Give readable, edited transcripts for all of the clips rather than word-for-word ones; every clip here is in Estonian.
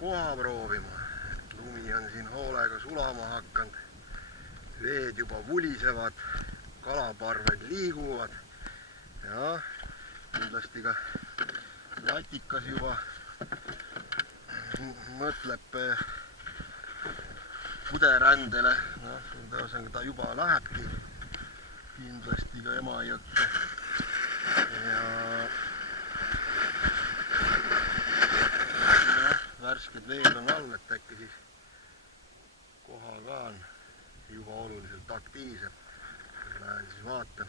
koha proovima. Lumi on siin hoolega sulama hakanud. Veed juba vulisevad, kalaparved liiguvad ja kindlasti ka latikas juba mõtleb puderändele. Ta juba lähebki kindlasti ka Emajõkke ja värsked veed on all, et äkki siis koha ka on juba oluliselt aktiivsem. Lähen siis vaatan,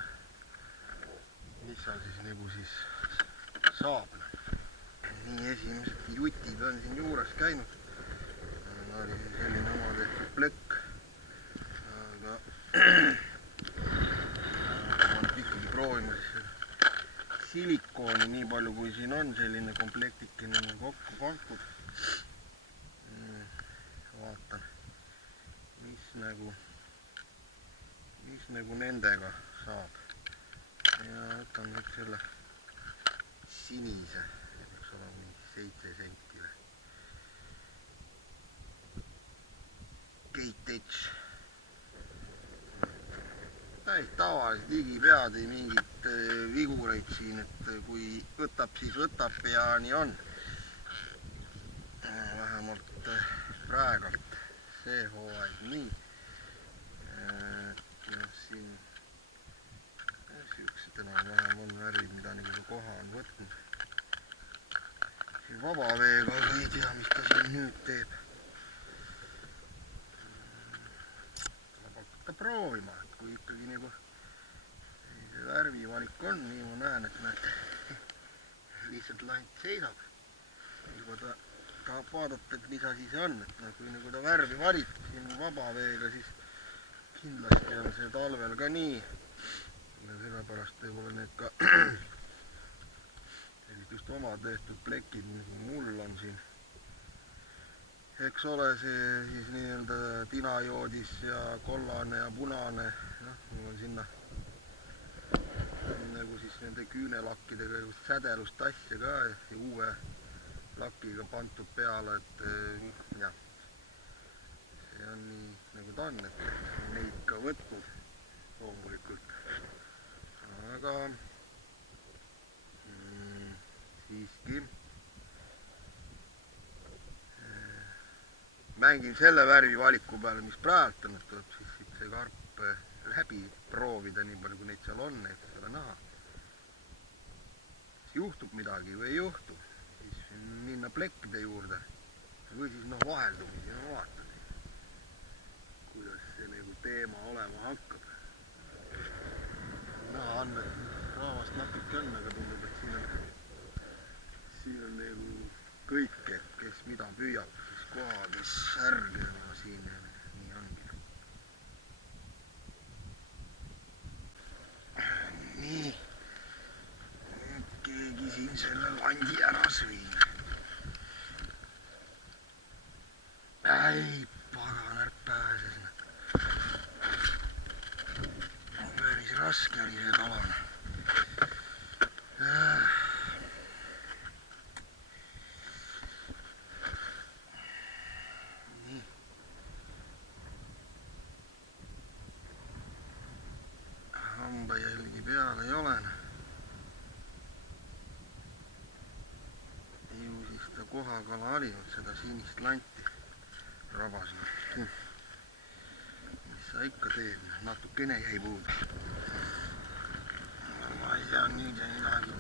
mis seal siis nagu siis saab. Nii esimesed jutid on siin juures käinud. Oli selline oma tehtud plekk. Aga ma nüüd ikkagi proovima siis silikooni nii palju kui siin on selline komplektikene kokku pandud. Vaatan, mis nagu nendega saab. Ja võtan nüüd selle sinise, peaks olema mingi 7 senti. Gate Edge. Täis tavaliselt ligipead, ei mingit vigureid siin, et kui võtab, siis võtab ja nii on. Vähemalt praegalt see hooaeg nii. Siin siuksed enam-vähem on värvid, mida nagu koha on võtnud. Siin vaba veega, aga ei tea, mis ta siin nüüd teeb. Tuleb hakata proovima, et kui ikkagi nagu see värvivalik on, nii ma näen, et näete, lihtsalt lant seisab. Juba ta tahab vaadata, et mis asi see on, et kui nagu ta värvi valib siin vaba veega, siis kindlasti on see talvel ka nii. Ja sellepärast võib-olla need ka just oma tehtud plekid, nagu mul on siin. Eks ole see siis nii-öelda tinajoodis ja kollane ja punane. Mul on sinna nagu siis nende küünelakkidega just sädelust asja ka ja uue lakiga pandud peale, et jah, see on nii nagu ta on, et neid ka võtnud loomulikult. Aga siiski mängin selle värvi valiku peale, mis praegu on, et tuleb siis see karp läbi proovida, nii palju kui neid seal on, et seda näha. Siis juhtub midagi või ei juhtu. Minna plekkide juurde või siis vaheldumisi vaatan, kuidas see nagu teema olema hakkab. Näha on, et raavast natuke on, aga tundub, et siin on nagu kõik, et kes mida püüab, siis koha, kes särge ja siin nii ongi. Nii, nüüd keegi siin selle landi ära sõi. Ei, paganärk pääses. Päris raske oli see kalane. Nii. Hambajälgi peal ei ole. Ju siis ta kohakala oli, seda sinist lanti. Rabasime. Mis sa ikka teed? Natukene jäi puudu. Ma ei tea, nüüd jäi midagi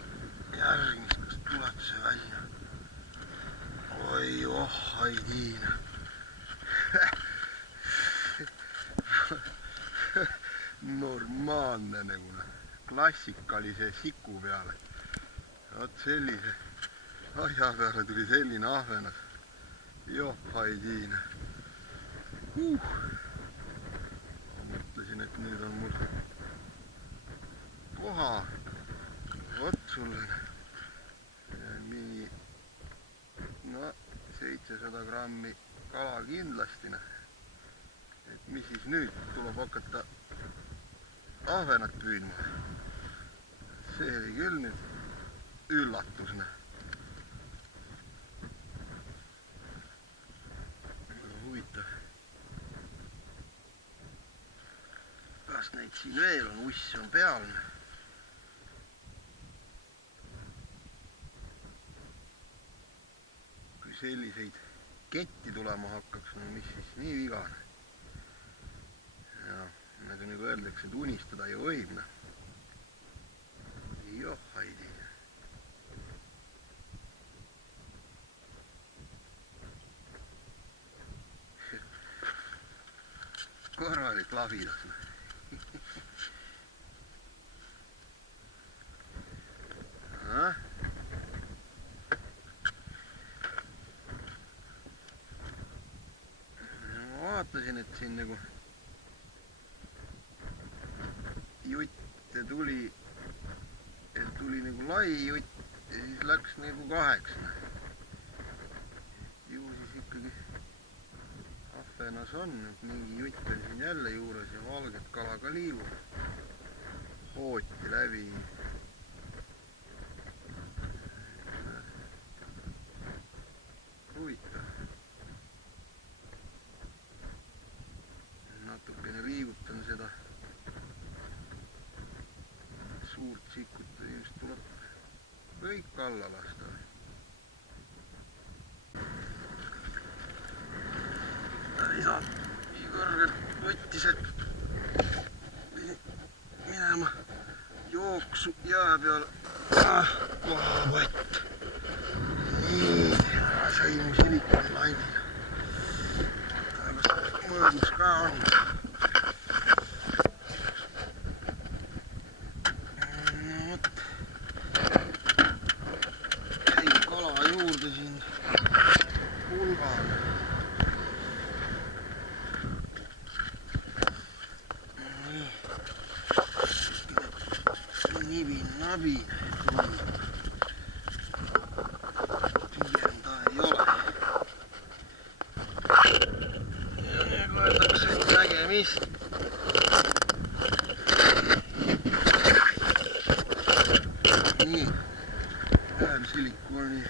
järgmist, kas tuleb see välja. Oi, ai tiina. Normaalne nagu klassikalise siku peale. Vot sellise asja peale tuli selline ahvenas. Ai tiina. Ma mõtlesin, et nüüd on mul koha. Vot sulle mingi 700 grammi kala kindlasti. Et mis siis nüüd tuleb hakata ahvenat püüdma. See oli küll nüüd üllatus. huvitav. Kas neid siin veel on, uss on peal. Kui selliseid ketti tulema hakkaks, no mis siis nii vigane. Ja nagu öeldakse, et unistada ju võib. Joh, haidi. Korralik labidas. Ma vaatasin, et siin nagu jutte tuli nagu lai jutt ja siis läks nagu 8. Ju siis ikkagi ahvenas on, et mingi jutt on siin jälle juures ja valget kala ka liivub. Hooti läbi. Huvitav. Natukene liigutan seda suurt sikut, ilmselt tuleb kõik alla lasta. Isa nii kõrgelt võttis, et minema jooksu jää peale. Vahvõtt. Nii, sai mu silikoni lainina. Kas mõõdus ka on? Nabin. Pigem ta ei ole. Ja nagu öeldakse, nägemist. Nii, äärsilikuni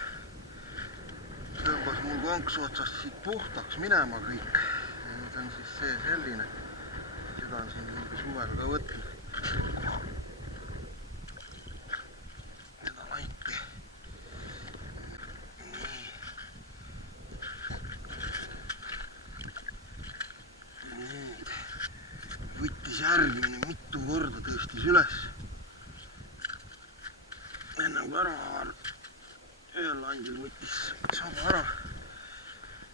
tõmbas mul konksu otsast siit puhtaks minema kõik. Nüüd on siis see selline. Seda on siin suvel ka võtnud. Järgmine mitu korda tõstis üles. Ennem kui ära ühel andil võttis saba ära.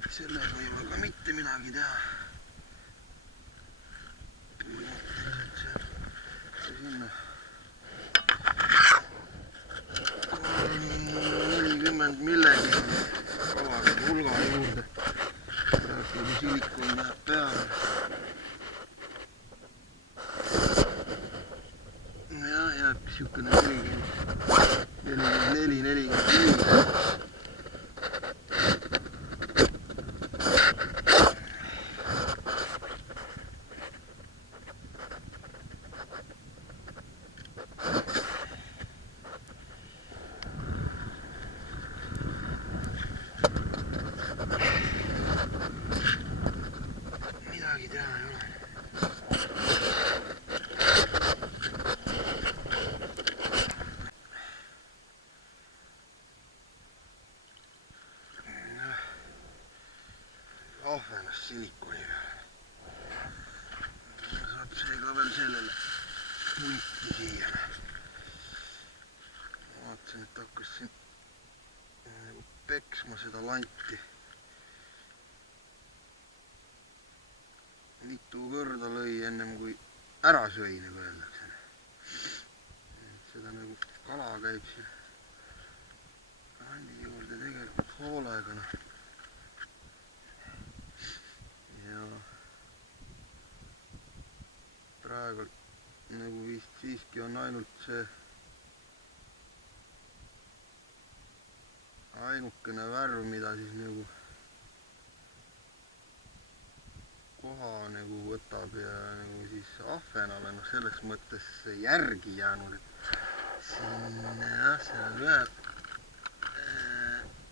Sellega ei ole ka mitte midagi teha. Põhimõtteliselt see sinna 40 millegi kalaga hulga juurde. Praegu silikon jääb peale. Siukene 44. Midagi teha ei ole. Ahvenas silikoni peale. Saab see ka veel sellele punti siia. Vaatasin, et hakkas siin peksma seda lanti. Mitu korda lõi ennem kui ära sõi, nagu öeldakse. Seda nagu kala käib siin landi juurde tegelikult hoolega. Praegu nagu vist siiski on ainult see ainukene värv, mida siis nagu koha nagu võtab ja nagu siis ahvenale selles mõttes järgi jäänud, et siin jah, seal ühe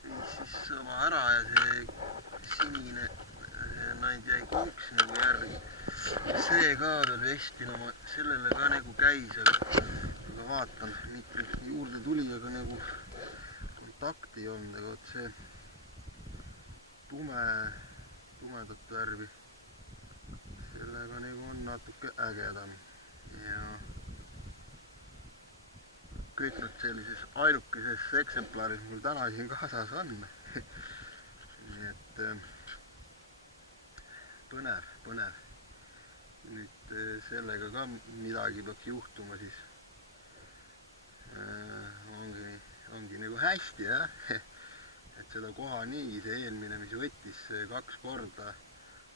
viis siis sõba ära ja see sinine ainult jäi ka üks nagu järgi. See ka veel vestina, ma sellele ka nagu käis, aga vaatan, mitu juurde tuli, aga nagu kontakti ei olnud, aga vot see tumedat värvi, sellega nagu on natuke ägedam. Ja kõik nad sellises ainukeses eksemplaris mul täna siin kaasas on. Nii et põnev. Nüüd sellega ka midagi peaks juhtuma, siis ongi nagu hästi, jah. Et seda koha nii, see eelmine, mis võttis 2 korda,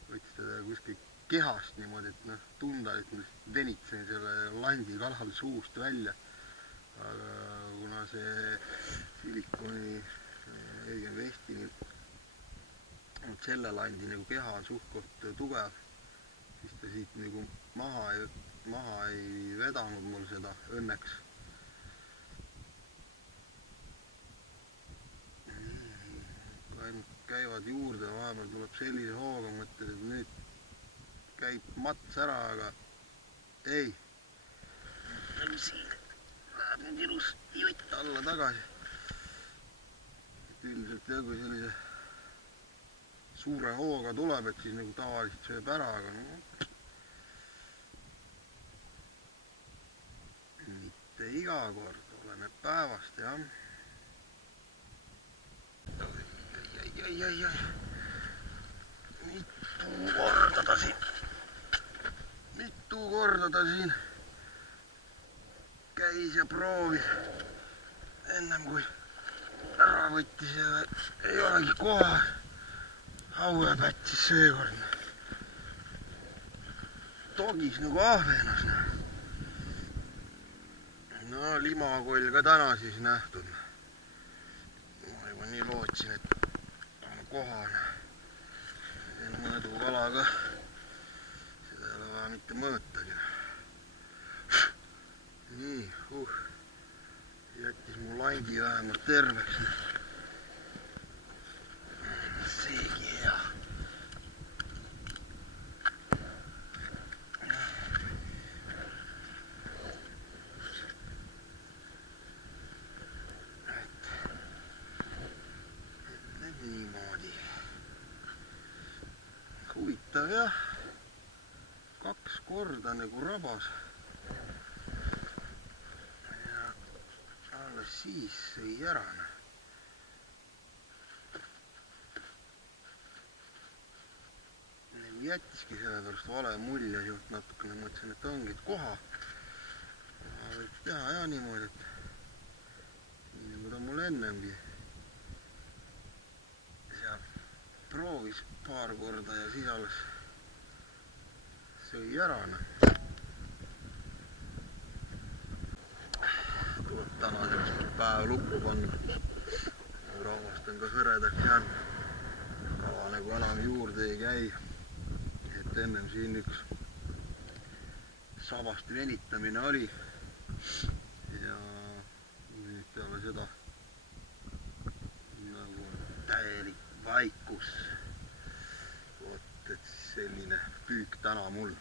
võttis teda kuskil kehast niimoodi, et noh, tunda, et ma venitsen selle landi kalal suust välja. Aga kuna see silikoni vestini selle landi nagu keha on suht-koht tugev, siis ta siit nagu maha ei vedanud mul seda õnneks. Ainult käivad juurde, vahepeal tuleb sellise hooga, mõtled, et nüüd käib mats ära, aga ei. Siin läheb nüüd ilus jutt alla tagasi. Et üldiselt jah, kui sellise suure hooga tuleb, et siis nagu tavaliselt sööb ära, aga no mitte iga kord, oleneb päevast, jah. Mitu korda ta siin käis ja proovis ennem kui ära võttis ja ei olegi koha. Haue pätsis seekord. Togis nagu ahvenas. No limakoll ka täna siis nähtud. Ma juba nii lootsin, et on kohane. Mõõdukalaga. Seda ei ole vaja mitte mõõtagi. Nii, jättis mu landi vähemalt terveks. Seegi hea. Et niimoodi. Huvitav jah, 2 korda nagu rabas ja alles siis sõi ära. Nagu jättiski sellepärast vale mulje sealt natukene, mõtlesin, et ongi koha. Võib teha jah niimoodi, et nii nagu ta mul ennemgi seal proovis paar korda ja siis alles sõi ära. Tuleb täna sellest päev lukku panna. Rahvast on ka hõredaks jäänud. Kala nagu enam juurde ei käi. Et ennem siin üks sabast venitamine oli. Ja nüüd peale seda nagu täielik vaikus. Vot, et selline püük täna mul.